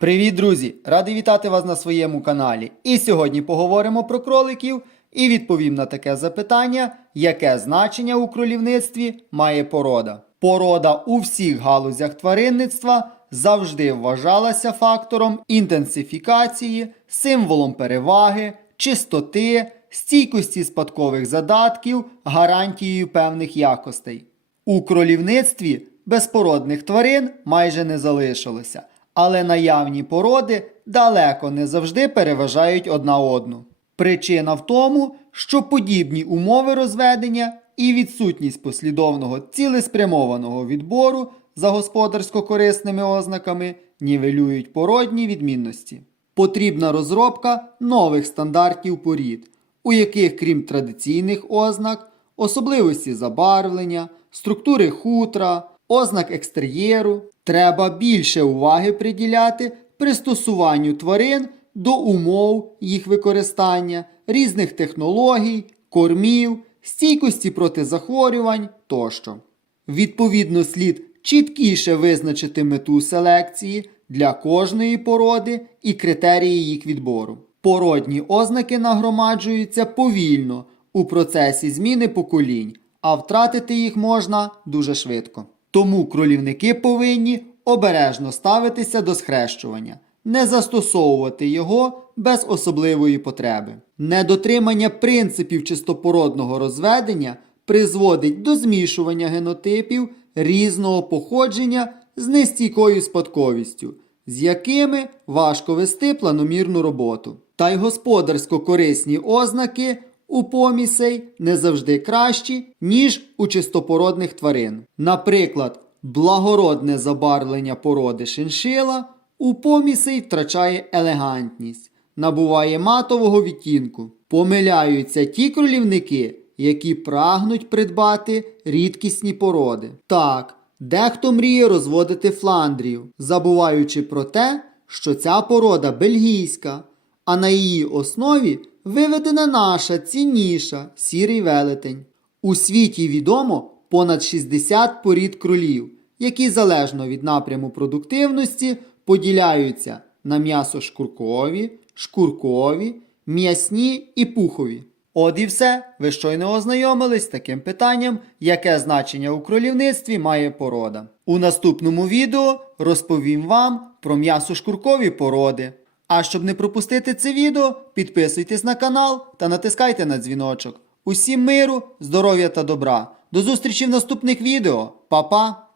Привіт, друзі! Радий вітати вас на своєму каналі. І сьогодні поговоримо про кроликів і відповім на таке запитання, яке значення у кролівництві має порода. Порода у всіх галузях тваринництва завжди вважалася фактором інтенсифікації, символом переваги, чистоти, стійкості спадкових задатків, гарантією певних якостей. У кролівництві безпородних тварин майже не залишилося, але наявні породи далеко не завжди переважають одна одну. Причина в тому, що подібні умови розведення і відсутність послідовного цілеспрямованого відбору за господарсько-корисними ознаками нівелюють породні відмінності. Потрібна розробка нових стандартів порід, у яких, крім традиційних ознак, особливості забарвлення, структури хутра, ознак екстер'єру, треба більше уваги приділяти пристосуванню тварин до умов їх використання, різних технологій, кормів, стійкості проти захворювань тощо. Відповідно, слід чіткіше визначити мету селекції для кожної породи і критерії їх відбору. Породні ознаки нагромаджуються повільно у процесі зміни поколінь, а втратити їх можна дуже швидко. Тому кролівники повинні обережно ставитися до схрещування, не застосовувати його без особливої потреби. Недотримання принципів чистопородного розведення призводить до змішування генотипів різного походження з нестійкою спадковістю, з якими важко вести планомірну роботу. Та й господарсько корисні ознаки у помісей не завжди кращі, ніж у чистопородних тварин. Наприклад, благородне забарвлення породи шиншила у помісей втрачає елегантність, набуває матового відтінку. Помиляються ті кролівники, які прагнуть придбати рідкісні породи. Так, дехто мріє розводити фландрів, забуваючи про те, що ця порода бельгійська, а на її основі виведена наша цінніша сірий велетень. У світі відомо понад 60 порід кролів, які залежно від напряму продуктивності поділяються на м'ясо-шкуркові, шкуркові, м'ясні і пухові. От і все, ви щойно ознайомились з таким питанням, яке значення у кролівництві має порода. У наступному відео розповім вам про м'ясо-шкуркові породи. А щоб не пропустити це відео, підписуйтесь на канал та натискайте на дзвіночок. Усім миру, здоров'я та добра. До зустрічі в наступних відео. Па-па!